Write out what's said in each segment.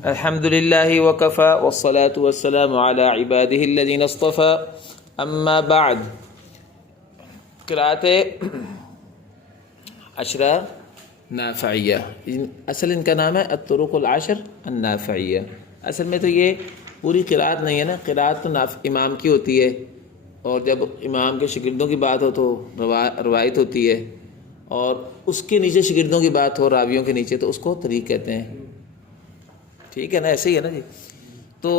الحمد للہ وکفی والصلاة والسلام علی عبادہ الذین اصطفی اما بعد. قرأت عشرہ نافعیہ، اصل ان کا نام ہے الطرق العشر النافعیہ. اصل میں تو یہ پوری قرأت نہیں ہے نا، قرأت تو امام کی ہوتی ہے، اور جب امام کے شاگردوں کی بات ہو تو روایت ہوتی ہے، اور اس کے نیچے شاگردوں کی بات ہو راویوں کے نیچے تو اس کو طریق کہتے ہیں. ٹھیک ہے نا، ایسے ہی ہے نا جی. تو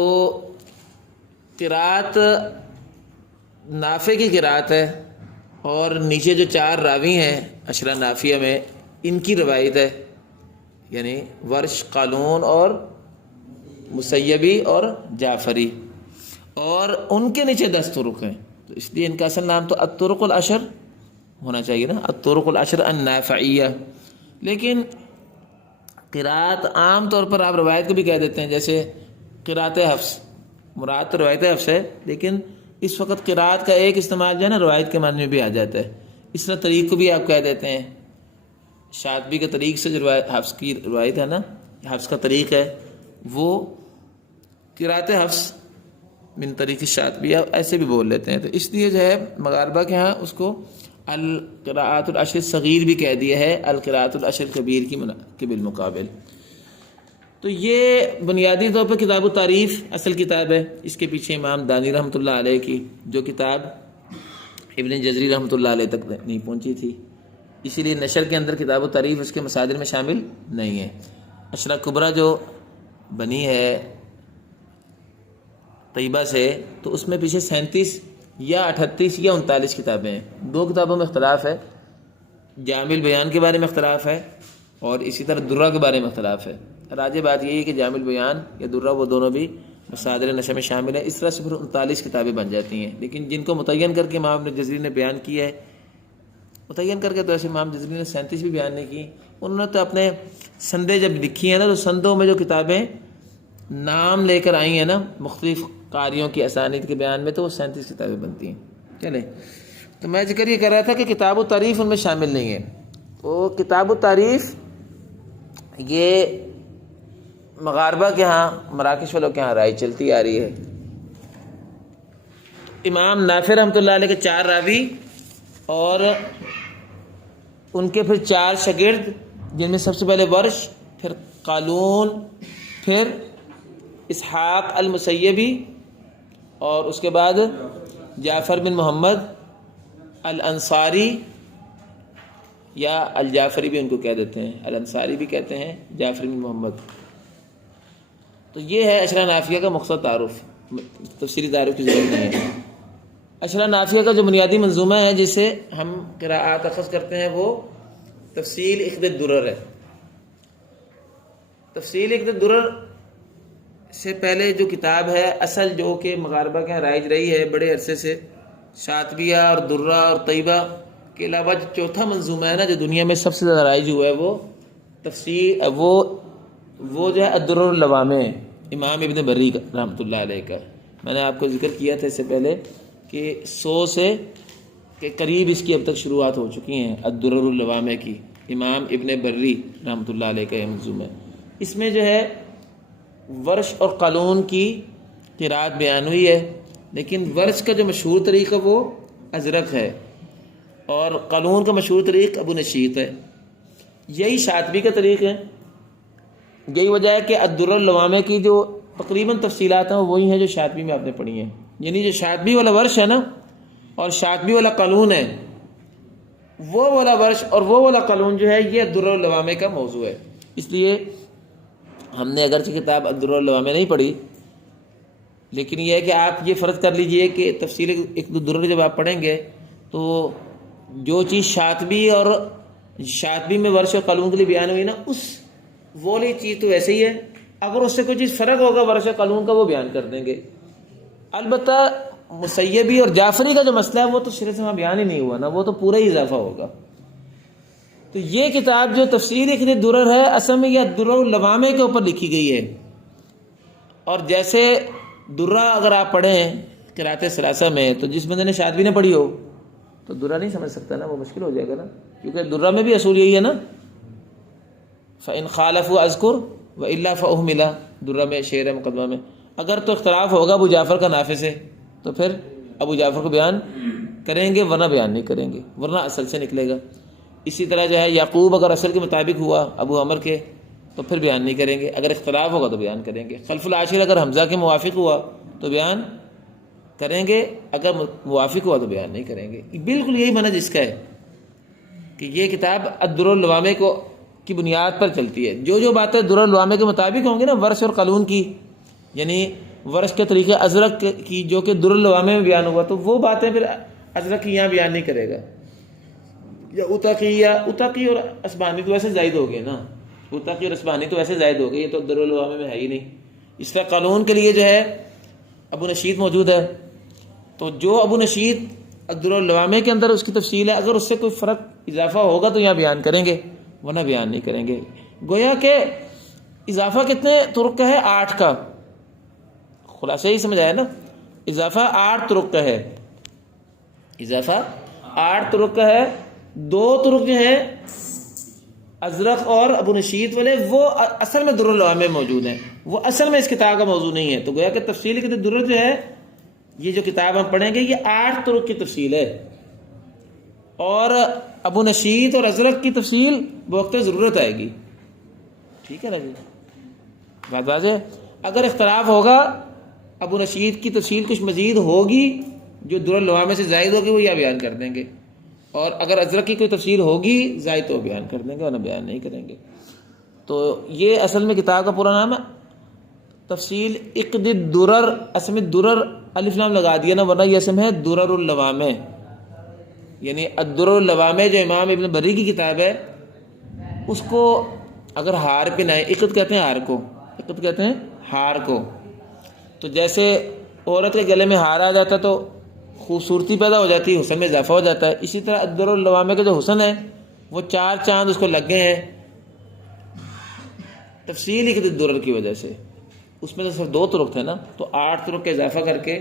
قرأت نافع کی قرأت ہے، اور نیچے جو چار راوی ہیں عشرہ نافعہ میں ان کی روایت ہے، یعنی ورش، قالون اور مسیبی اور جعفری، اور ان کے نیچے 10 طرق ہیں. تو اس لیے ان کا اصل نام تو الطرق العشر ہونا چاہیے نا، الطرق العشر النافعیہ. لیکن قرأت عام طور پر آپ روایت کو بھی کہہ دیتے ہیں، جیسے قرأت حفص، مراد تو روایت حفص ہے، لیکن اس وقت قرأت کا ایک استعمال جو ہے نا روایت کے معنی میں بھی آ جاتا ہے. اس طرح طریق کو بھی آپ کہہ دیتے ہیں. شاطبی کے طریق سے جو روایت حفص کی روایت ہے نا، حفص کا طریق ہے، وہ قرأت حفص من طریق شاطبیہ ایسے بھی بول لیتے ہیں. تو اس لیے جو ہے مغاربہ کے ہاں اس کو القراءات العشر صغیر بھی کہہ دیا ہے القراءات العشر کبیر کے بالمقابل. تو یہ بنیادی طور پر کتاب التعریف اصل کتاب ہے. اس کے پیچھے امام دانی رحمۃ اللہ علیہ کی جو کتاب ابن جزری رحمۃ اللہ علیہ تک نہیں پہنچی تھی، اسی لیے نشر کے اندر کتاب التعریف اس کے مصادر میں شامل نہیں ہے. عشرہ کبریٰ جو بنی ہے طیبہ سے، تو اس میں پیچھے 37 یا 38 یا 39 کتابیں ہیں. 2 کتابوں میں اختلاف ہے، جامع البیان کے بارے میں اختلاف ہے، اور اسی طرح درہ کے بارے میں اختلاف ہے. راجح بات یہی ہے کہ جامع البیان یا درہ وہ دونوں بھی مصادر نشر میں شامل ہیں. اس طرح سے پھر 39 کتابیں بن جاتی ہیں. لیکن جن کو متعین کر کے امام ابن جزری نے بیان کیا ہے، متعین کر کے تو ایسے امام جزری نے 37 بھی بیان نہیں کی. انہوں نے تو اپنے سندیں جب لکھی ہیں نا، تو سندوں میں جو کتابیں نام لے کر آئی ہیں نا مختلف قاریوں کی اسانید کے بیان میں، تو وہ 37 کتابیں بنتی ہیں. چلیں، تو میں ذکر یہ کر رہا تھا کہ کتاب التعریف ان میں شامل نہیں ہے. تو کتاب التعریف یہ مغاربہ کے ہاں، مراکش والوں کے ہاں رائج چلتی آ رہی ہے. امام نافع رحمۃ اللہ علیہ کے 4 راوی اور ان کے پھر 4 شاگرد، جن میں سب سے پہلے ورش، پھر قالون، پھر اسحاق المسیبی، اور اس کے بعد جعفر بن محمد الانصاری، یا الجعفری بھی ان کو کہہ دیتے ہیں، الانصاری بھی کہتے ہیں، جعفر بن محمد. تو یہ ہے عشرہ نافعہ کا مختصر تعارف، تفصیلی تعارف کی ضرورت نہیں ہے. عشرہ نافعہ کا جو بنیادی منظومہ ہے جسے ہم قراءات اخذ کرتے ہیں، وہ تفصیل عقد الدرر ہے. تفصیل عقد الدرر سے پہلے جو کتاب ہے اصل، جو کہ مغاربہ کے یہاں رائج رہی ہے بڑے عرصے سے، شاطبیہ اور درہ اور طیبہ کے علاوہ جو چوتھا منظومہ ہے نا جو دنیا میں سب سے زیادہ رائج ہوا ہے، وہ تفسیر وہ جو ہے الدرر اللوامع، امام ابن بری رحمۃ اللہ علیہ کا. میں نے آپ کو ذکر کیا تھا اس سے پہلے کہ 100 سے کے قریب اس کی اب تک شروعات ہو چکی ہیں الدرر اللوامع کی. امام ابن بری رحمۃ اللہ علیہ کا یہ منظومہ ہے. اس میں جو ہے ورش اور قالون کی قرأت بیان ہوئی ہے، لیکن ورش کا جو مشہور طریقہ وہ ازرق ہے، اور قالون کا مشہور طریق ابو نشیط ہے. یہی شاطبی کا طریق ہے. یہی وجہ ہے کہ الدرر اللوامع کی جو تقریباً تفصیلات ہیں وہی ہیں جو شاطبی میں آپ نے پڑھی ہیں. یعنی جو شاطبی والا ورش ہے نا، اور شاطبی والا قالون ہے، وہ والا ورش اور وہ والا قالون جو ہے یہ الدرر اللوامع کا موضوع ہے. اس لیے ہم نے اگرچہ کتاب الدرر اللوامع نہیں پڑھی، لیکن یہ ہے کہ آپ یہ فرض کر لیجئے کہ تفصیل عقد الدرر جب آپ پڑھیں گے تو جو چیز شاطبی میں ورش اور قالون کے لیے بیان ہوئی نا، اس والی چیز تو ایسے ہی ہے. اگر اس سے کوئی چیز فرق ہوگا ورش اور قالون کا، وہ بیان کر دیں گے. البتہ مسیبی اور جعفری کا جو مسئلہ ہے وہ تو سرے سے وہاں بیان ہی نہیں ہوا نا، وہ تو پورا ہی اضافہ ہوگا. تو یہ کتاب جو تفسیر عقد الدرر ہے، اصل میں یہ الدرر اللوامع کے اوپر لکھی گئی ہے. اور جیسے درہ اگر آپ پڑھیں قرأت ثلاثہ میں، تو جس بندے نے شاطبی نے پڑھی ہو تو درہ نہیں سمجھ سکتا نا، وہ مشکل ہو جائے گا نا، کیونکہ درہ میں بھی اصول یہی ہے نا، فَإِنْ خَالَفُوا أَذْكُرْ وَإِلَّا فَأُهْمِلَ درہ میں شعر ہے مقدمہ میں. اگر تو اختلاف ہوگا ابو جعفر کا نافع سے تو پھر ابو جعفر کو بیان کریں گے ورنہ بیان نہیں کریں گے، ورنہ اصل سے نکلے گا. اسی طرح جو ہے یعقوب اگر اصل کے مطابق ہوا ابو عمر کے تو پھر بیان نہیں کریں گے، اگر اختلاف ہوگا تو بیان کریں گے. خلف العاشر اگر حمزہ کے موافق ہوا تو بیان کریں گے، اگر موافق ہوا تو بیان نہیں کریں گے. بالکل یہی منہج اس کا ہے کہ یہ کتاب الدر اللوامہ کو کی بنیاد پر چلتی ہے. جو جو باتیں در اللوامہ کے مطابق ہوں گی نا ورش اور قالون کی، یعنی ورش کے طریقے ازرق کی جو کہ در اللوامہ میں بیان ہوا، تو وہ باتیں پھر ازرق کی یہاں بیان نہیں کرے گا. یا اتقی اور اسبانی تو ویسے زائد ہو گئے نا، اتقی اور اسبانی تو ویسے زائد ہو گئے، یہ تو در اللوامہ میں ہے ہی نہیں. اس طرح قانون کے لیے جو ہے ابو نشید موجود ہے، تو جو ابو نشید الدر اللوامہ کے اندر اس کی تفصیل ہے، اگر اس سے کوئی فرق اضافہ ہوگا تو یہاں بیان کریں گے ورنہ بیان نہیں کریں گے. گویا کہ اضافہ کتنے طرق کا ہے؟ 8 کا. خلاصہ ہی سمجھ آیا نا، اضافہ 8 طرق کا ہے، اضافہ 8 طرق کا ہے. 2 طرق جو ہیں ازرق اور ابو نشید والے وہ اصل میں در اللوامہ میں موجود ہیں، وہ اصل میں اس کتاب کا موضوع نہیں ہے. تو گویا کہ تفصیل کی در جو ہے یہ جو کتاب ہم پڑھیں گے یہ 8 طرق کی تفصیل ہے، اور ابو نشید اور ازرق کی تفصیل بوقت ضرورت آئے گی. ٹھیک ہے نا جی، بات واضح ہے. اگر اختلاف ہوگا ابو نشید کی تفصیل کچھ مزید ہوگی جو در اللوامہ سے زائد ہوگی وہ یہ بیان کر دیں گے، اور اگر ازرق کی کوئی تفصیل ہوگی زائد تو بیان کر دیں گے ورنہ بیان نہیں کریں گے. تو یہ اصل میں کتاب کا پورا نام ہے تفصیل عقد الدرر. اسم درر الف لام لگا دیا نا، ورنہ یہ اسم ہے درر اللوامہ، یعنی الدر اللوامہ جو امام ابن بری کی کتاب ہے اس کو اگر ہار پہ نہ عقد کہتے ہیں، ہار کو عقد کہتے ہیں، ہار کو. تو جیسے عورت کے گلے میں ہار آ جاتا تو خوبصورتی پیدا ہو جاتی ہے، حسن میں اضافہ ہو جاتا ہے. اسی طرح الدر اللوامہ کے جو حسن ہے وہ 4 چاند اس کو لگ گئے ہیں تفصیل عقد الدرر کی وجہ سے. اس میں تو صرف 2 طرق تھے نا، تو 8 طرق کا اضافہ کر کے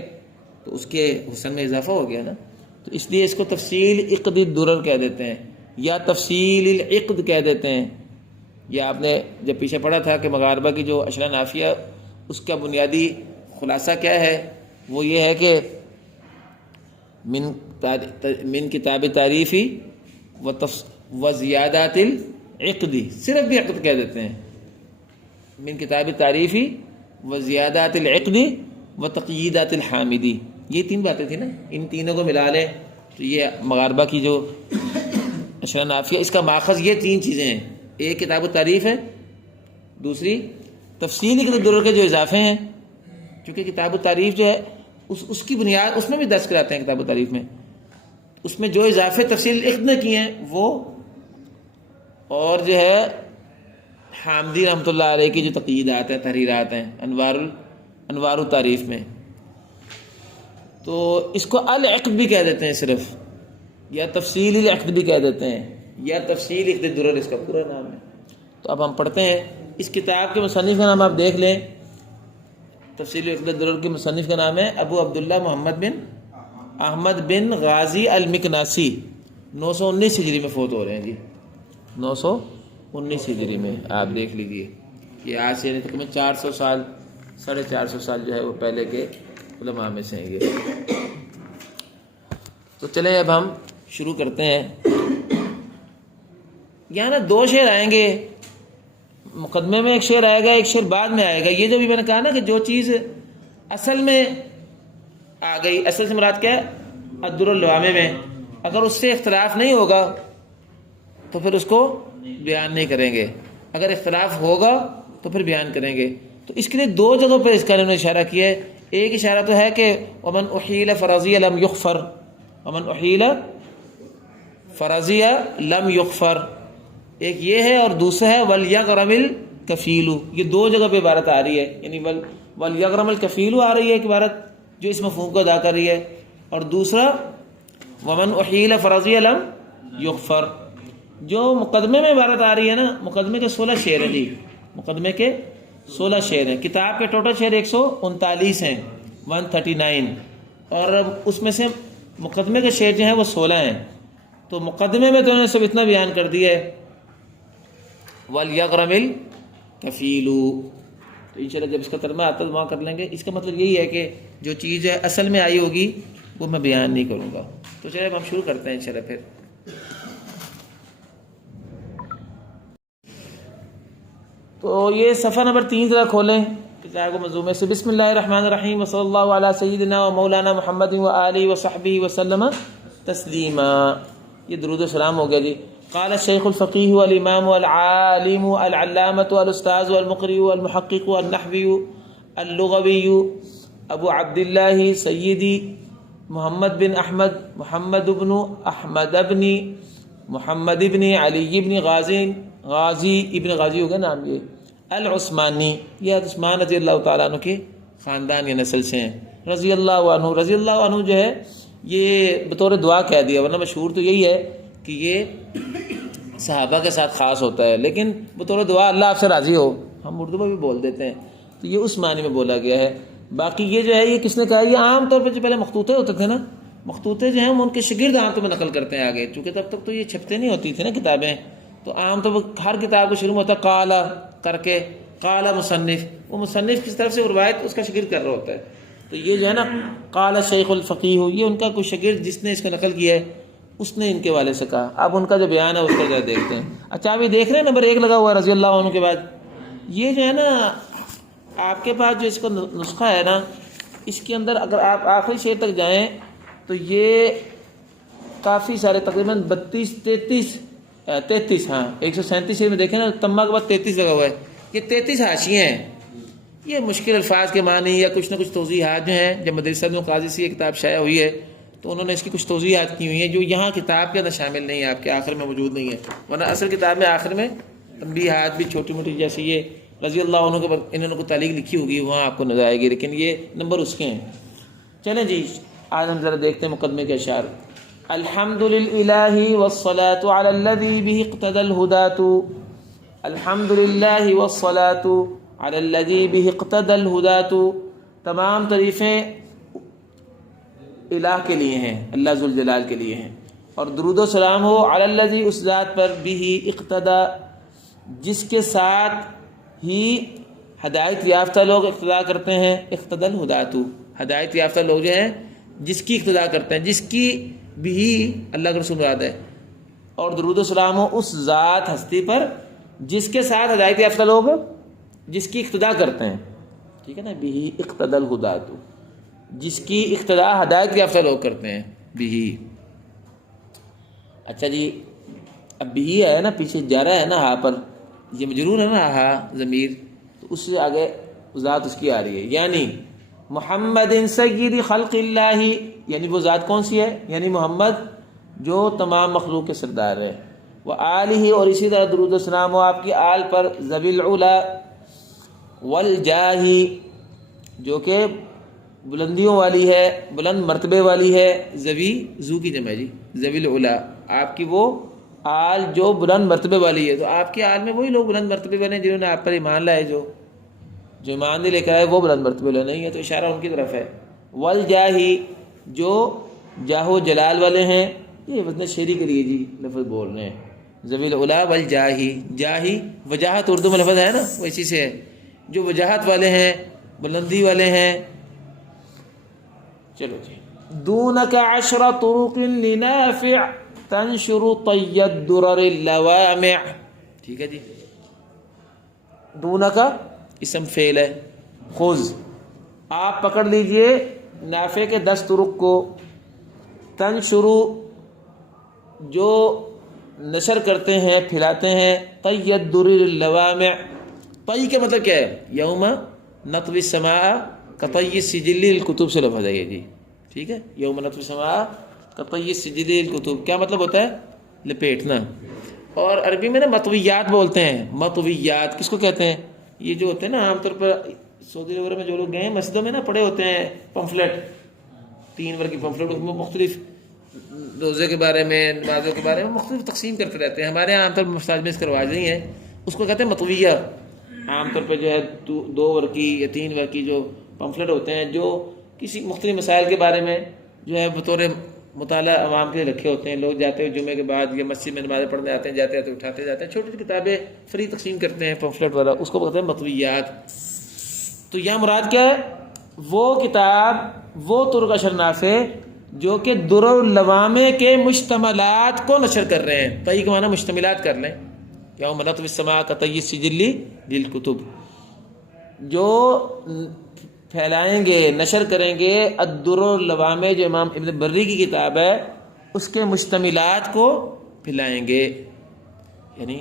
تو اس کے حسن میں اضافہ ہو گیا نا. تو اس لیے اس کو تفصیل عقد الدرر کہہ دیتے ہیں یا تفصیل العقد کہہ دیتے ہیں. یا آپ نے جب پیچھے پڑھا تھا کہ مغاربہ کی جو اشرا نافیہ اس کا بنیادی خلاصہ کیا ہے، وہ یہ ہے کہ من کتاب تعریفی و زیادات العقدی، صرف بھی عقد کہہ دیتے ہیں. من کتاب تعریفی و زیادات العقدی و تقییدات الحامدی، یہ 3 باتیں تھیں نا، ان تینوں کو ملا لیں تو یہ مغاربہ کی جو اشرا نافیہ اس کا ماخذ یہ 3 چیزیں ہیں. ایک کتاب التعریف ہے، دوسری تفصیل عقد الدرر کے جو اضافے ہیں، کیونکہ کتاب التعریف جو ہے اس کی بنیاد اس میں بھی درج کراتے ہیں. کتاب التعریف میں اس میں جو اضافے تفصیل عقد نے کیے ہیں وہ، اور جو ہے حامدی رحمۃ اللہ علیہ کی جو تقییدات ہیں، تحریرات ہیں انوار التعریف میں، تو اس کو العقد بھی کہہ دیتے ہیں صرف، یا تفصیل العقد بھی کہہ دیتے ہیں، یا تفصیل عقد الدرر اس کا پورا نام ہے. تو اب ہم پڑھتے ہیں اس کتاب کے مصنف کا نام آپ دیکھ لیں. تفصیل عقد الدرر کے مصنف کا نام ہے ابو عبداللہ محمد بن احمد بن غازی المکناسی. 919 ہجری میں فوت ہو رہے ہیں جی، 919 ہجری میں. آپ دیکھ لیجئے کہ آج سے تقریباً 400 سال 450 سال جو ہے وہ پہلے کے علماء میں سے ہیں یہ. تو چلیں اب ہم شروع کرتے ہیں. یہاں نا 2 شعر آئیں گے، مقدمے میں ایک شعر آئے گا، ایک شعر بعد میں آئے گا. یہ جو بھی میں نے کہا نا کہ جو چیز اصل میں آ گئی، اصل سے مراد کیا ہے؟ الدر اللوامہ میں، اگر اس سے اختلاف نہیں ہوگا تو پھر اس کو بیان نہیں کریں گے، اگر اختلاف ہوگا تو پھر بیان کریں گے. تو اس کے لیے 2 جگہوں پر اس کا انہوں نے اشارہ کیا ہے. ایک اشارہ تو ہے کہ ومن احیل فرضی لم یغفر، ومن احیل فرضی لم یغفر، ایک یہ ہے، اور دوسرا ہے ولیغرم الکفیل. یہ 2 جگہ پہ عبارت آ رہی ہے، یعنی ولیغرم الکفیل آ رہی ہے ایک عبارت جو اس مفہوم کو ادا کر رہی ہے، اور دوسرا ومن احیل فرضی لم یغفر. جو مقدمے میں عبارت آ رہی ہے نا، مقدمے کے 16 شعر ہیں جی، مقدمے کے 16 شعر ہیں. کتاب کے ٹوٹل شعر 139 ہیں، 139، اور اس میں سے مقدمے کے شعر جو ہیں وہ 16 ہیں. تو مقدمے میں تو انہوں نے سب اتنا بیان کر دیا ہے وَلْيَغْرَمِ کفیلو. تو انشاءاللہ جب اس کا ترجمہ آتا ہے تو وہاں کر لیں گے. اس کا مطلب یہی ہے کہ جو چیز ہے اصل میں آئی ہوگی وہ میں بیان نہیں کروں گا. تو چلے اب ہم شروع کرتے ہیں انشاءاللہ. پھر تو یہ صفحہ نمبر 3 ذرا کھولیں کتاب کو منظومے سے. بسم اللہ الرحمن الرحیم وصلی اللہ علی سیدنا و مولانا محمد و آلہ و صحبہ وسلم تسلیما. یہ درود و سلام ہو گیا جی. قال الشیخ الفقیہ والامام والعالم العلامۃ الاستاذ والمقری والمحقق والنحوی اللغوی ابو عبداللہ سیدی محمد بن احمد محمد بن احمد بن محمد بن علی بن غازی ابن غازی ہو گیا نام یہ العثمانی. یہ عثمان رضی اللہ تعالیٰ عنہ کے خاندان یا نسل سے ہیں. رضی اللہ عنہ. رضی اللہ عنہ جو ہے یہ بطور دعا کہہ دیا, ورنہ مشہور تو یہی ہے کہ یہ صحابہ کے ساتھ خاص ہوتا ہے, لیکن بطور دعا اللہ آپ سے راضی ہو ہم اردو میں بھی بول دیتے ہیں, تو یہ اس معنی میں بولا گیا ہے. باقی یہ جو ہے یہ کس نے کہا, یہ عام طور پہ جو پہلے مخطوطے ہوتے تھے نا, مخطوطے جو ہیں ان کے شاگرد عام طور پہ نقل کرتے ہیں آگے, چونکہ تب تک تو یہ چھپتے نہیں ہوتی تھی نا کتابیں, تو عام طور پر ہر کتاب کو شروع میں ہوتا ہے قالا کر کے, قالا مصنف, وہ مصنف کس طرف سے روایت اس کا شاگرد کر رہا ہوتا ہے. تو یہ جو ہے نا قال شیخ الفقیہ, یہ ان کا کوئی شاگرد جس نے اس کو نقل کیا ہے اس نے ان کے والے سے کہا. اب ان کا جو بیان ہے اس کو ذرا دیکھتے ہیں. اچھا ابھی دیکھ رہے ہیں نمبر 1 لگا ہوا ہے رضی اللہ عنہ کے بعد. یہ جو ہے نا آپ کے پاس جو اس کا نسخہ ہے نا, اس کے اندر اگر آپ آخری شعر تک جائیں تو یہ کافی سارے تقریباً 33 ہاں 137 شعر میں دیکھیں نا, تمہ کے بعد 33 لگا ہوا ہے. یہ 33 حاشیے ہیں. یہ مشکل الفاظ کے معنی یا کچھ نہ کچھ توضیحات جو ہیں, جب مدرسہ میں قاضی سے یہ کتاب شائع ہوئی ہے تو انہوں نے اس کی کچھ توضیحات کی ہوئی ہیں جو یہاں کتاب کے اندر شامل نہیں ہے, آپ کے آخر میں موجود نہیں ہے. ورنہ اصل کتاب میں آخر میں تنبیہات بھی چھوٹی موٹی, جیسے یہ رضی اللہ عنہ کے بعد انہوں نے کوئی تعلیق لکھی ہوگی وہاں آپ کو نظر آئے گی, لیکن یہ نمبر اس کے ہیں. چلیں جی آج ہم ذرا دیکھتے ہیں مقدمے کے اشعار. الحمد للہ والصلاۃ علی الذی بہ اقتدى الہداۃ. الحمد للہ والصلاۃ علی الذی بہ اقتدى الہداۃ. تمام تعریفیں الہ کے لیے ہیں, اللہ ذوالجلال کے لیے ہیں, اور درود و سلام ہو علی الذی, اس ذات پر, بھی اقتدا, جس کے ساتھ ہی ہدایت یافتہ لوگ اقتدا کرتے ہیں. اقتدى الہداۃ, ہدایت یافتہ لوگ جو ہیں جس کی اقتدا کرتے ہیں, جس کی بھی اللہ کا رسول مراد ہے. اور درود و سلام ہو اس ذات ہستی پر جس کے ساتھ ہدایت یافتہ لوگ جس کی اقتدا کرتے ہیں. ٹھیک ہے نا, بھی اقتدى الہداۃ, جس کی اقتدا ہدایت یافتہ لوگ کرتے ہیں. بھی. اچھا جی, اب بھی ہے نا پیچھے جا رہا ہے نا ہا پر, یہ مجرور ہے نا ہا ضمیر, تو اس سے آگے ذات اس کی آ رہی ہے. یعنی محمد سید خلق اللہ, یعنی وہ ذات کون سی ہے, یعنی محمد جو تمام مخلوق کے سردار ہے. وہ آلہ, اور اسی طرح درود و سلام ہو آپ کی آل پر, ذوی العلا والجاہ, جو کہ بلندیوں والی ہے, بلند مرتبے والی ہے. ذوی ذو کی جمع جی, ذوی العلا, آپ کی وہ آل جو بلند مرتبے والی ہے. تو آپ کی آل میں وہی لوگ بلند مرتبے والے ہیں جنہوں نے آپ پر ایمان لائے, جو ایمان نہیں لے کر آئے وہ بلند مرتبے والے نہیں ہے, تو اشارہ ان کی طرف ہے. والجاہی, جو جاہ و جلال والے ہیں. یہ وزن شعری کے لیے جی لفظ بول رہے ہیں, ذوی العلا والجاہی. جاہی وجاہت اردو میں لفظ ہے نا, وہ اسی سے ہے, جو وجاہت والے ہیں, بلندی والے ہیں. چلو جی. دونک عشر طرق لنافع تنشر طی الدرر اللوامع. ٹھیک ہے جی. دونک اسم فعل ہے, خذ آپ پکڑ لیجئے نافع کے 10 طرق کو, تنشر جو نشر کرتے ہیں, پھیلاتے ہیں, طی الدرر اللوامع. طی کا مطلب کیا ہے, یوم نطوی السماء کطی السجل الکتب سے لفظ ہے یہ جی. ٹھیک ہے, یوم نطوی السماء کطی السجل الکتب, کیا مطلب ہوتا ہے, لپیٹنا. اور عربی میں نا مطویات بولتے ہیں. مطویات کس کو کہتے ہیں, یہ جو ہوتے ہیں نا عام طور پر سعودی وغیرہ میں جو لوگ گئے ہیں مسجدوں میں نا پڑے ہوتے ہیں پمفلٹ, 3 ورق کی پمفلٹ, اس میں مختلف روزے کے بارے میں, نمازوں کے بارے میں مختلف تقسیم کرتے رہتے ہیں. ہمارے یہاں عام طور پر مساجد میں اس کا رواج نہیں ہے, اس کو کہتے ہیں مطویہ. عام طور پہ جو ہے 2 ورقی یا 3 ورقی جو پمفلٹ ہوتے ہیں جو کسی مختلف مسائل کے بارے میں جو ہے بطور مطالعہ عوام کے لیے رکھے ہوتے ہیں. لوگ جاتے ہیں جمعے کے بعد یا مسجد میں نماز پڑھنے آتے ہیں, جاتے ہیں تو اٹھاتے جاتے ہیں, چھوٹی چھوٹی کتابیں فری تقسیم کرتے ہیں, پمفلٹ والا, اس کو کہتے ہیں مطویات. تو یہاں مراد کیا ہے؟ وہ کتاب, وہ طرق اشرنافے جو کہ درر اللوامے کے مشتملات کو نشر کر رہے ہیں. تئی کا معنی مشتملات کر لیں. یا منت السماء کا تئی سجلی للکتب, جو پھیلائیں گے, نشر کریں گے الدرر اللوامے, جو امام ابن بری کی کتاب ہے, اس کے مشتملات کو پھیلائیں گے. یعنی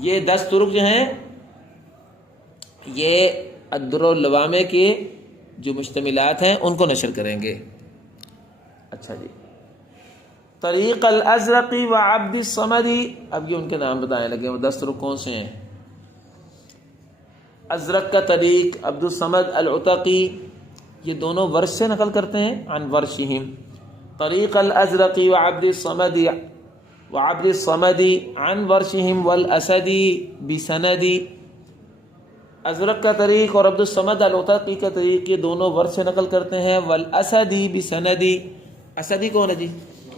یہ 10 طرق جو ہیں یہ الدرر اللوامے کے جو مشتملات ہیں ان کو نشر کریں گے. اچھا جی, طریق الازرقی و عبد الصمدی, اب یہ ان کے نام بتانے لگے. وہ 10 طرق کون سے ہیں؟ ازرق کا طریق, عبد الصمد العتقی, یہ دونوں ورش سے نقل کرتے ہیں, عن ورشہم. طریق الازرقی و عبد الصمدی عن ورشہم والاسدی بسندی. ازرق کا طریق اور عبد الصمد العتقی کا طریق یہ دونوں ورش سے نقل کرتے ہیں. والاسدی بسندی. اسدی کون ہے جی؟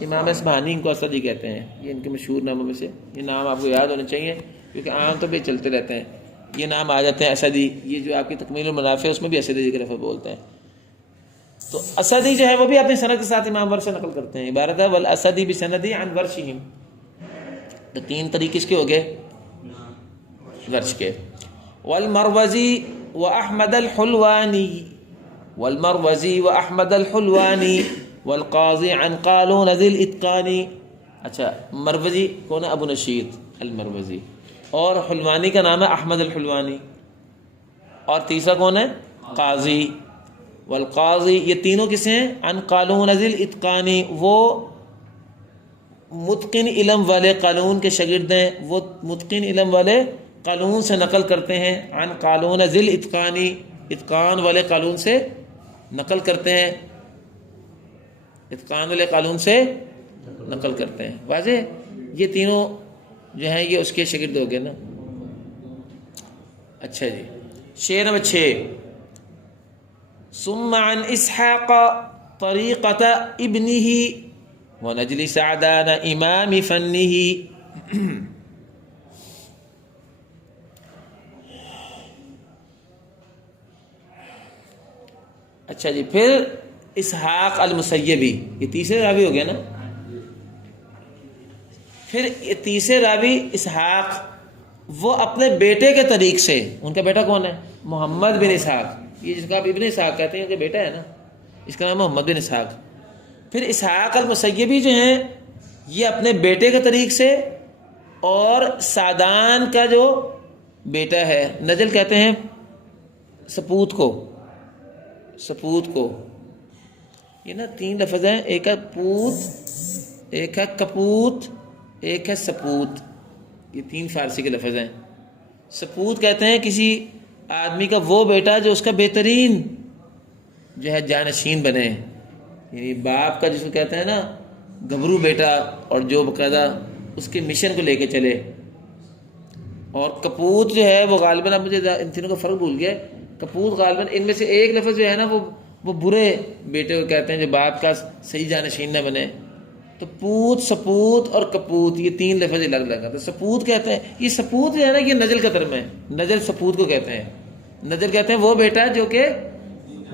امام اصبہانی, ان کو اسدی کہتے ہیں. یہ ان کے مشہور ناموں میں سے, یہ نام آپ کو یاد ہونے چاہیے کیونکہ عام طور پہ چلتے رہتے ہیں. یہ نام آ جاتے ہیں اسدی. یہ جو آپ کی تکمیل المنافع اس میں بھی اسدی کا لفظ بولتے ہیں. تو اسدی جو ہے وہ بھی اپنی سند کے ساتھ امام ورش سے نقل کرتے ہیں. عبارت ہے والاسدی بسندی عن ورشہم. تو 3 طریق اس کے ہو گئے ورش کے. والمروزی و احمد الحلوانی, والمروزی و احمد الحلوانی والقاضی عن قالون ذی الاتقانی. اچھا, مروزی کون ہے؟ ابو نشید المروزی, اور حلوانی کا نام ہے احمد الحلوانی, اور تیسرا کون ہے؟ قاضی. والقاضی, یہ تینوں کس ہیں؟ عن قالون ذی الاتقانی, وہ متقن علم والے قالون کے شاگرد ہیں. وہ متقن علم والے قالون سے نقل کرتے ہیں. عن قالون ذی الاتقانی, اتقان والے قالون سے نقل کرتے ہیں. اتقان والے قالون سے نقل کرتے ہیں. واضح؟ یہ تینوں جو ہیں یہ اس کے شاگرد ہو گئے نا. اچھا جی, شعر نمبر 6. ثم عن اسحاق طریقۃ ابنہ ونجل سعدان امام فنہ. اچھا جی, پھر اسحاق المسیبی, یہ تیسرے راوی ہو گیا نا. پھر یہ تیسرے راوی اسحاق, وہ اپنے بیٹے کے طریق سے, ان کا بیٹا کون ہے؟ محمد بن اسحاق, یہ جس کا آپ ابن اسحاق کہتے ہیں ان کا بیٹا ہے نا, اس کا نام محمد بن اسحاق. پھر اسحاق المسیبی جو ہیں یہ اپنے بیٹے کے طریق سے, اور سعدان کا جو بیٹا ہے, نجل کہتے ہیں سپوت کو, سپوت کو. یہ نا 3 لفظ ہیں, ایک ہے پوت, ایک ہے کپوت, ایک ہے سپوت. یہ 3 فارسی کے لفظ ہیں. سپوت کہتے ہیں کسی آدمی کا وہ بیٹا جو اس کا بہترین جو ہے جانشین بنے, یعنی باپ کا جس کو کہتے ہیں نا گبرو بیٹا, اور جو باقاعدہ اس کے مشن کو لے کے چلے. اور کپوت جو ہے وہ غالباً, اب مجھے ان تینوں کا فرق بھول گیا, کپوت غالباً ان میں سے ایک لفظ جو ہے نا وہ برے بیٹے کو کہتے ہیں جو باپ کا صحیح جانشین نہ بنے. تو پوت, سپوت اور کپوت, یہ 3 لفظ الگ الگ ہیں. تو سپوت کہتے ہیں, یہ سپوت جو ہے نا یہ نجل کا ترم ہے. نجل سپوت کو کہتے ہیں. نجل کہتے ہیں وہ بیٹا جو کہ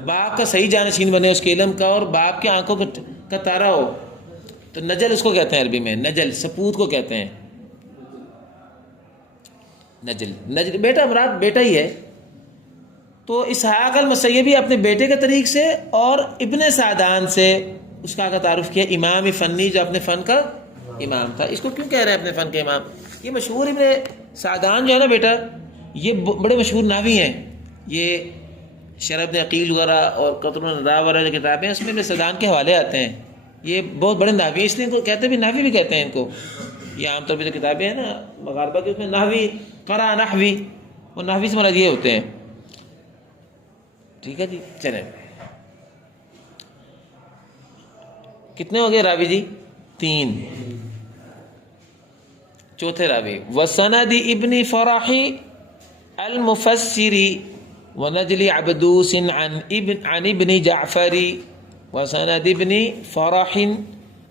باپ کا صحیح جانشین بنے, اس کے علم کا اور باپ کے آنکھوں کا تارا ہو. تو نجل اس کو کہتے ہیں عربی میں, نجل. سپوت کو کہتے ہیں نجل. نجل بیٹا مراد بیٹا ہی ہے. تو اسحاق المسیبی اپنے بیٹے کے طریق سے اور ابن سعدان سے اس کا تعارف کیا, امام فنی, جو اپنے فن کا امام تھا. اس کو کیوں کہہ رہے ہیں اپنے فن کے امام؟ یہ مشہور ابن سعدان جو ہے نا بیٹا, یہ بڑے مشہور ناوی ہیں. یہ شرح ابن عقیل وغیرہ اور قطر النداء وغیرہ جو کتابیں ہیں اس میں ابن سعدان کے حوالے آتے ہیں. یہ بہت بڑے ناوی ہیں, اس لیے ان کو کہتے بھی ناوی بھی کہتے ہیں ان کو. یہ عام طور پہ جو کتابیں ہیں نا مغاربہ کی, اس میں نحوی, قرأ نحوی, وہ نحوی سے مراد یہ ہوتے ہیں. ٹھیک ہے جی, چلیں. کتنے ہو گئے راوی جی؟ 3. چوتھے راوی وسند ابن فرحی المفسری ونجل عبدوس عن ابن جعفری وسند ابن فرح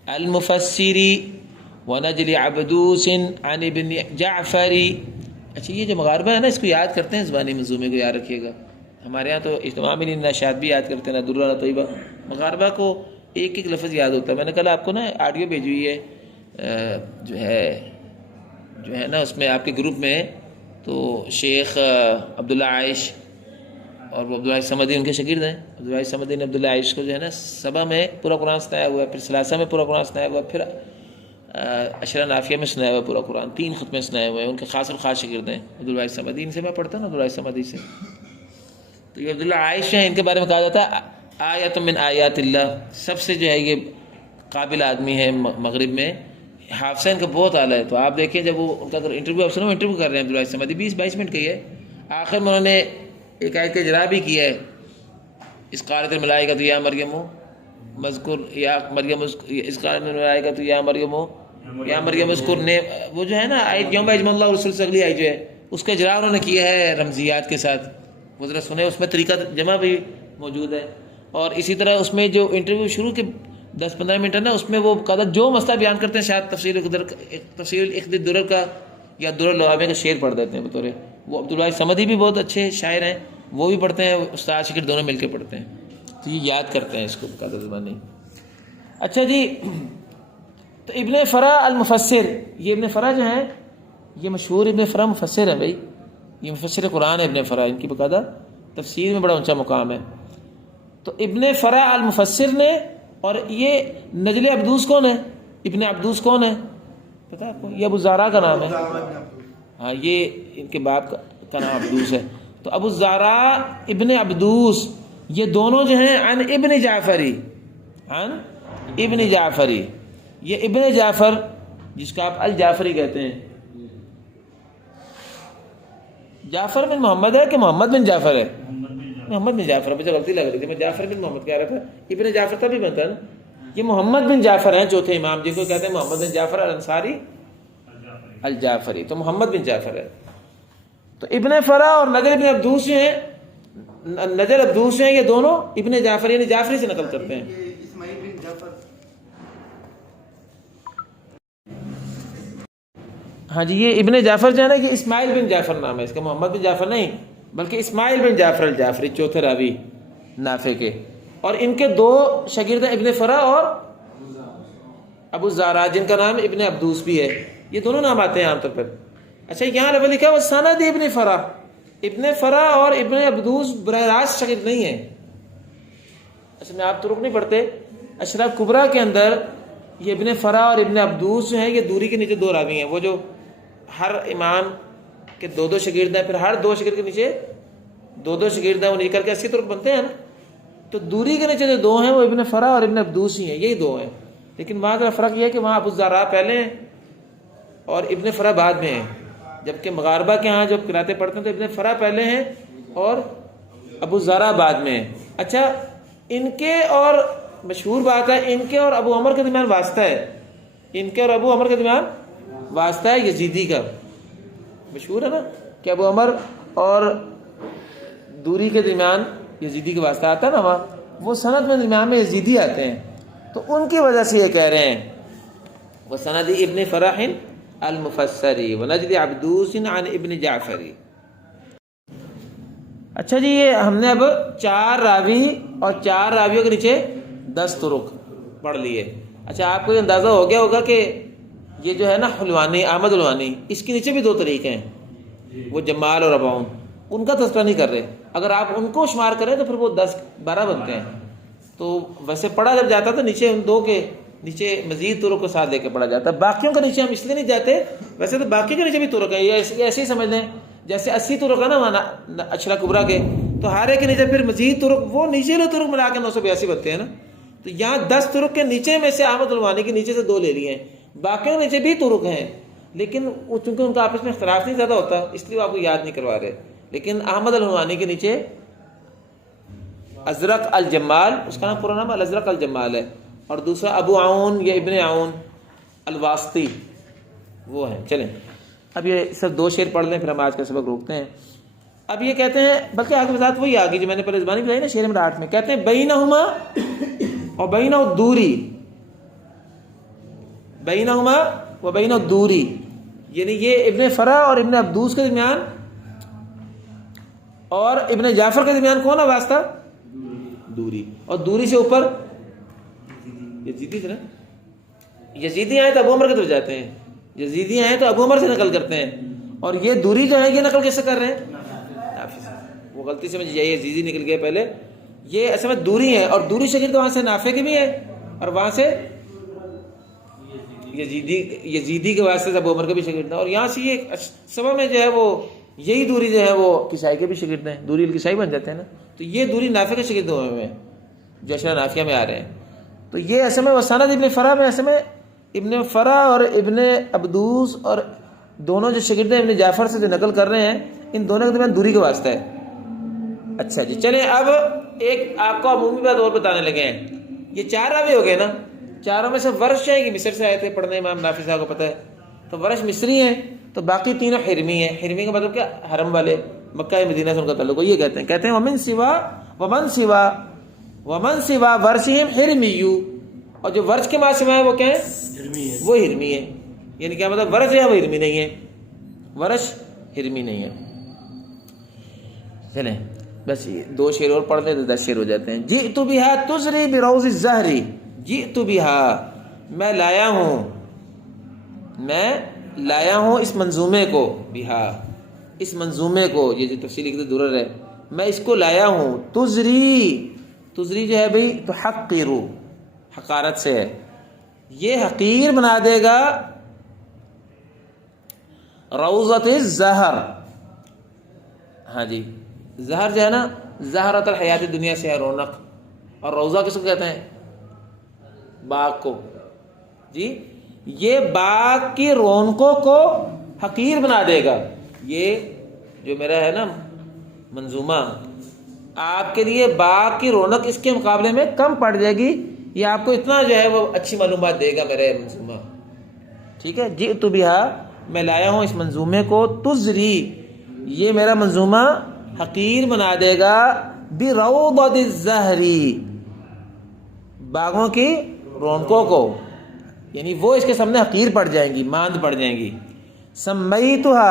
المفسری ونجل عبدوس عن ابن جعفری. اچھا یہ جو مغاربہ ہے نا اس کو یاد کرتے ہیں زبانی منظومے کو یاد رکھیے گا. ہمارے ہاں تو اجتماع میں نشاط بھی یاد کرتے ہیں نہ درہ نہ طیبہ. مغاربہ کو ایک ایک لفظ یاد ہوتا ہے. میں نے کل آپ کو نا آڈیو بھیجی ہوئی ہے جو ہے نا اس میں آپ کے گروپ میں. تو شیخ عبداللہ عائش اور وہ عبداللہ سمدی ان کے شاگرد ہیں. عبداللہ سمدی نے عبداللہ عائش کو جو ہے نا صبا میں پورا قرآن سنایا ہوا ہے, پھر ثلاثہ میں پورا قرآن سنایا ہوا ہے, پھر عشرہ نافیہ میں سنایا ہوا ہے پورا قرآن. 3 ختمے سنائے ہوئے ہیں. ان کے خاص الخاص شاگرد ہیں عبداللہ سمدی. ان سے میں پڑھتا ہوں نا عبداللہ سمدی سے. تو یہ عبداللہ عائش ہیں, ان کے بارے میں کہا جاتا ہے آیت من آیات اللہ, سب سے جو ہے یہ قابل آدمی ہے مغرب میں. حافظہ ان کا بہت اعلیٰ ہے. تو آپ دیکھیں جب وہ ان کا انٹرویو آپ سنو انٹرویو کر رہے ہیں عبداللہ سمدی 20-22 منٹ کی ہے. آخر میں انہوں نے ایک آیت کا اجرا بھی کیا ہے. اس قالت الملائکۃ یا مریم مذکر یا مریم اس قالت الملائکۃ یا مریم اذکر نے وہ جو ہے نا آیت یوم اجمع اللہ رسول سے اگلی آیت جو ہے اس کا اجرا انہوں نے کیا ہے رمزیات کے ساتھ. وہ ذرا سنیں, اس میں طریقہ جمع بھی موجود ہے. اور اسی طرح اس میں جو انٹرویو شروع کے 10-15 منٹ ہے نا اس میں وہ قدر جو مسئلہ بیان کرتے ہیں شاید تفسیر اخد الدرر کا یا درر اللعابیہ کا شعر پڑھ دیتے ہیں بطور. وہ عبداللہ سمدی بھی بہت اچھے شاعر ہیں, وہ بھی پڑھتے ہیں, استاد شاگرد دونوں مل کے پڑھتے ہیں. تو یہ یاد کرتے ہیں اس کو قاعدہ زبانی. اچھا جی, تو ابن فرا المفسر, یہ ابن فرا جو ہیں یہ مشہور ابن فرا مفسر ہے بھائی. یہ مفسر قرآن ہے ابن فرا, ان کی باقاعدہ تفسیر میں بڑا اونچا مقام ہے. تو ابن فرا المفسر نے, اور یہ نجل عبدوس کون ہے, ابن عبدوس کون ہے پتہ ہے آپ کو؟ یہ ابو زہرا کا نام ہے. ہاں یہ ان کے باپ کا نام عبدوس ہے. تو ابو زہرا ابن عبدوس یہ دونوں جو ہیں عن ابن جعفری, عن ابن جعفری. یہ ابن جعفر جس کو آپ الجعفری کہتے ہیں. جعفر بن محمد ہے کہ محمد بن جعفر ہے؟ محمد بن جعفر. مجھے غلطی لگ رہی تھی, میں جعفر بن محمد کہہ رہا تھا. ابن جعفر تبھی بنتا ہے نا. یہ محمد بن جعفر ہیں چوتھے امام, جن کو کہتے ہیں محمد بن جعفر الانصاری الجعفری. تو محمد بن جعفر ہے. تو ابن فرا اور نجل ابن عبدوس جو ہیں, نجل عبدوس ہیں, یہ دونوں ابن جعفر یعنی جعفری سے نقل کرتے ہیں. اسماعیل بن جعفر. ہاں جی, یہ ابن جعفر جو ہے نا کہ اسماعیل بن جعفر نام ہے اس کا, محمد بن جعفر نہیں بلکہ اسماعیل بن جعفر الجعفری, چوتھے راوی نافع کے. اور ان کے 2 شاگرد ہیں ابن فرا اور ابو زہرا, جن کا نام ابن عبدوس بھی ہے. یہ دونوں نام آتے ہیں عام طور پر. اچھا یہاں لفظ لکھا ہے سند ابن فرا. ابن فرا اور ابن عبدوس براہ راست شاگرد نہیں ہیں. اچھا میں آپ طرق نہیں پڑھتے, اشراف کبریٰ کے اندر یہ ابن فرا اور ابن عبدوس جو ہیں یہ دوری کے نیچے 2 راوی ہیں. وہ جو ہر امام کے 2 شاگرد ہیں, پھر ہر 2 شاگرد کے نیچے 2 شاگرد ہیں, وہ نیچے کر کے 80 طرق بنتے ہیں نا. تو دوری کے نیچے جو 2 ہیں وہ ابن فرا اور ابن عبدوس ہی ہیں, یہی 2 ہیں. لیکن وہاں کا فرق یہ ہے کہ وہاں ابو زہرا پہلے ہیں اور ابن فرا بعد میں ہیں. جبکہ مغاربہ کے ہاں جب قراتیں پڑھتے ہیں تو ابن فرا پہلے ہیں اور ابو زہرا بعد میں ہیں. اچھا ان کے اور مشہور بات ہے, ان کے اور ابو عمر کے درمیان واسطہ ہے. ان کے اور ابو عمر کے درمیان واسطہ ہے یزیدی کا. مشہور ہے نا کہ ابو عمر اور دوری کے درمیان یزیدی کا واسطہ آتا ہے نا, وہاں وہ سند میں درمیان میں یزیدی آتے ہیں. تو ان کی وجہ سے یہ کہہ رہے ہیں وہ سند ابن فرح المفسری ونجد عبدوس عن ابن جعفری. اچھا جی, یہ ہم نے اب 4 راوی اور 4 راویوں کے نیچے 10 طرق پڑھ لیے. اچھا آپ کو یہ اندازہ ہو گیا ہوگا کہ یہ جو ہے نا حلوانی, احمد حلوانی, اس کے نیچے بھی 2 طریقے ہیں, وہ جمال اور ابعون. ان کا تذکرہ نہیں کر رہے. اگر آپ ان کو شمار کریں تو پھر وہ 10-12 بنتے ہیں. تو ویسے پڑھا جب جاتا تو نیچے ان 2 کے نیچے مزید طرق کو ساتھ لے کے پڑھا جاتا. باقیوں کے نیچے ہم اس لیے نہیں جاتے, ویسے تو باقی کے نیچے بھی طرق ہیں, یہ ایسے ہی سمجھ لیں جیسے 80 طرق ہے نا وہاں اشرا کبریٰ کے, تو ہر ایک کے نیچے پھر مزید طرق, وہ نیچے والے طرق ملا کے 982 بنتے ہیں نا. تو یہاں 10 طرق کے نیچے میں سے احمد حلوانی کے نیچے سے 2 لے لیے ہیں. باقیوں کے نیچے بھی طرق ہیں, لیکن چونکہ ان کا آپس میں اختلاف نہیں زیادہ ہوتا اس لیے آپ کو یاد نہیں کروا رہے. لیکن احمد الحلوانی کے نیچے ازرق الجمال, اس کا نام پورا نام الازرق الجمال ہے, اور دوسرا ابو عون یا ابن عون الواسطی وہ ہیں. چلیں اب یہ صرف 2 شعر پڑھ لیں پھر ہم آج کا سبق روکتے ہیں. اب یہ کہتے ہیں, بلکہ آگے وضاحت وہی آ گئی جو میں نے پہلے زبانی بتائی نا, شعر نمبر 8 میں کہتے ہیں بینہما اور بین الدوری، بینہما و بین الدوری، یعنی یہ ابن فرا اور ابن عبدوس کے درمیان اور ابن جعفر کے درمیان کون ہے واسطہ؟ دوری. اور دوری سے اوپر یزیدی تھے نا، یزیدی آئے تو ابو عمر کی طرف جاتے ہیں، یزیدی آئے تو ابو عمر سے نقل کرتے ہیں، اور یہ دوری جو ہے یہ نقل کیسے کر رہے ہیں؟ نافع سے. وہ غلطی سے مجھے یزیدی نکل گیا پہلے، یہ اصل میں دوری ہے، اور دوری شکل تو وہاں سے نافع کی بھی ہے اور وہاں سے یزیدی کے واسطے سے ابو عمر کا بھی شاگرد ہے، اور یہاں سے یہ سبا میں جو ہے وہ یہی دوری جو ہے وہ کسائی کے بھی شاگرد ہیں، دوری الکسائی بن جاتے ہیں نا. تو یہ دوری نافع کے شاگرد ہوئے میں جو اشرا نافیہ میں آ رہے ہیں. تو یہ اصل میں وسند ابن فرا میں اصل میں ابن فرا اور ابن عبدوس اور دونوں جو شاگرد ہیں ابن جعفر سے جو نقل کر رہے ہیں، ان دونوں کے درمیان دوری کا واسطہ ہے. اچھا جی چلیں اب ایک آپ کو عمومی بات اور بتانے لگے ہیں. یہ چار راوی ہو گئے نا، چاروں میں سے ورش ہے کہ مصر سے آئے تھے پڑھنے، امام نافع صاحب کو پتہ ہے، تو ورش مصری ہیں، تو باقی تینوں حرمی ہیں. حرمی کا مطلب کیا؟ حرم والے، مکہ مدینہ سے ان کا تعلق. یہ کہتے ہیں ومن سوا ورشہم حرمیو، اور جو ورش کے ماں سوا ہے وہ کیا ہے؟ وہ حرمی ہے. یعنی کیا مطلب؟ ورش ہے وہ حرمی نہیں ہے، ورش حرمی نہیں ہے. چلیں بس یہ 2 شعر اور پڑھ لیں تو 10 شعر ہو جاتے ہیں. جئت بہا تزری بروض الزہری، جئت بہا میں لایا ہوں اس منظومے کو، بہا اس منظومے کو، یہ جو تفصیلی کی درر ہے، میں اس کو لایا ہوں. تزری جو ہے بھئی تو حقیرو، حقارت سے ہے، یہ حقیر بنا دے گا روضۃ الزہر. ہاں جی زہر جو ہے نا، زہرۃ الحیات دنیا سے ہے رونق، اور روضہ کس کو کہتے ہیں؟ باغ کو. جی یہ باغ کی رونقوں کو حقیر بنا دے گا. یہ جو میرا ہے نا منظومہ، آپ کے لیے باغ کی رونق اس کے مقابلے میں کم پڑ جائے گی، یہ آپ کو اتنا جو ہے وہ اچھی معلومات دے گا میرا منظومہ. ٹھیک ہے. جئت بہا میں لایا ہوں اس منظومے کو، تزری یہ میرا منظومہ حقیر بنا دے گا، بروضۃ الزہری باغوں کی رونقوں کو، یعنی وہ اس کے سامنے حقیر پڑ جائیں گی، ماند پڑ جائیں گی. سمیتھا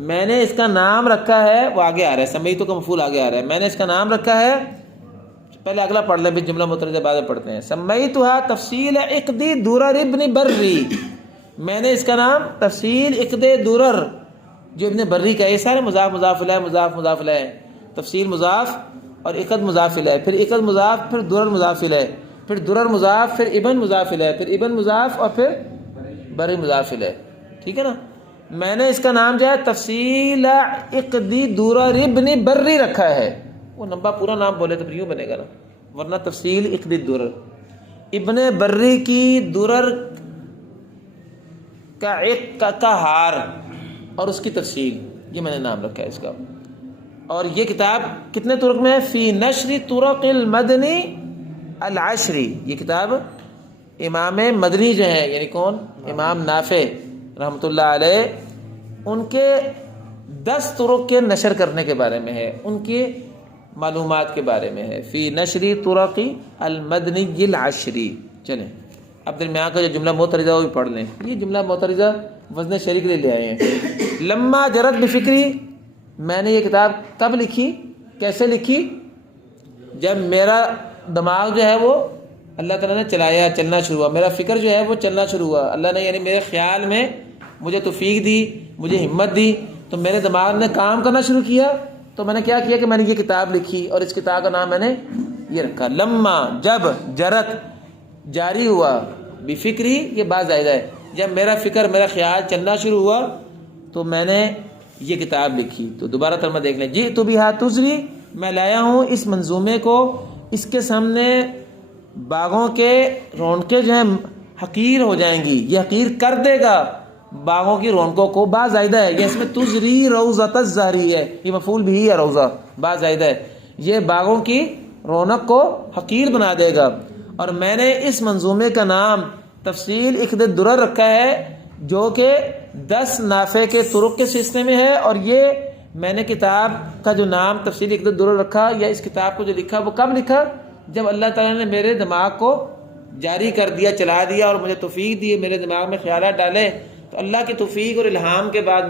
میں نے اس کا نام رکھا ہے، وہ آگے آ رہا ہے، سمیتو کا مفعول آگے آ رہا ہے، میں نے اس کا نام رکھا ہے. پہلے اگلا پڑھ لیں پھر جملہ مترجمہ بعد میں پڑھتے ہیں. سمیتھا تفصیل عقد درر ابن بری، میں نے اس کا نام تفصیل عقد درر جو ابن بری کا، یہ سارے مضاف مضاف الیہ مضاف مضاف الیہ، تفصیل مضاف اور عقد مضاف الیہ، پھر عقد مضاف، پھر درر مضاف الیہ، پھر درر مضاف، پھر ابن مضاف الیہ، پھر ابن مضاف اور پھر بری مضاف الیہ. ٹھیک ہے نا. میں نے اس کا نام جو ہے تفصیل عقد درر ابن بری رکھا ہے. وہ لمبا پورا نام بولے تو پھر یوں بنے گا نا، ورنہ تفصیل عقد درر ابن بری کی درر کا ہار اور اس کی تفصیل، یہ میں نے نام رکھا ہے اس کا. اور یہ کتاب کتنے طرق میں ہے؟ فی نشر طرق المدنی العشری. یہ کتاب امام مدنی جو ہیں، یعنی کون؟ امام نافع رحمۃ اللہ علیہ، ان کے 10 طرق کے نشر کرنے کے بارے میں ہے، ان کی معلومات کے بارے میں ہے. فی نشر طرق المدنی العشری. چلیں اب درمیان کا جو جملہ معترضہ وہ بھی پڑھ لیں. یہ جملہ معترضہ وزن شریک کے لیے لے آئے ہیں. لما جرت بفکری، میں نے یہ کتاب کب لکھی، کیسے لکھی؟ جب میرا دماغ جو ہے وہ اللہ تعالیٰ نے چلایا، چلنا شروع ہوا، میرا فکر جو ہے وہ چلنا شروع ہوا. اللہ نے یعنی میرے خیال میں مجھے توفیق دی، مجھے ہمت دی، تو میرے دماغ نے کام کرنا شروع کیا. تو میں نے کیا کیا کہ میں نے یہ کتاب لکھی، اور اس کتاب کا نام میں نے یہ رکھا. لما جب، جرت جاری ہوا، بفکری یہ بات زائدہ ہے، جب میرا فکر، میرا خیال چلنا شروع ہوا تو میں نے یہ کتاب لکھی. تو دوبارہ ترجمہ دیکھ لیں. جئت بہا تزری میں لایا ہوں اس منظومے کو، اس کے سامنے باغوں کے رونقیں جو ہیں حقیر ہو جائیں گی، یہ حقیر کر دے گا باغوں کی رونقوں کو. با زائدہ ہے، یہ اس میں تزری روضۃ الزہری ہے، یہ مفعول بھی ہے روضہ، با زائدہ ہے، یہ باغوں کی رونق کو حقیر بنا دے گا. اور میں نے اس منظومے کا نام تفصیل عقد درر رکھا ہے، جو کہ 10 نافع کے طرق کے سلسلے میں ہے. اور یہ میں نے کتاب کا جو نام تفصیل عقد درر رکھا، یا اس کتاب کو جو لکھا وہ کب لکھا؟ جب اللہ تعالیٰ نے میرے دماغ کو جاری کر دیا، چلا دیا اور مجھے توفیق دی، میرے دماغ میں خیالات ڈالے، تو اللہ کی توفیق اور الہام کے بعد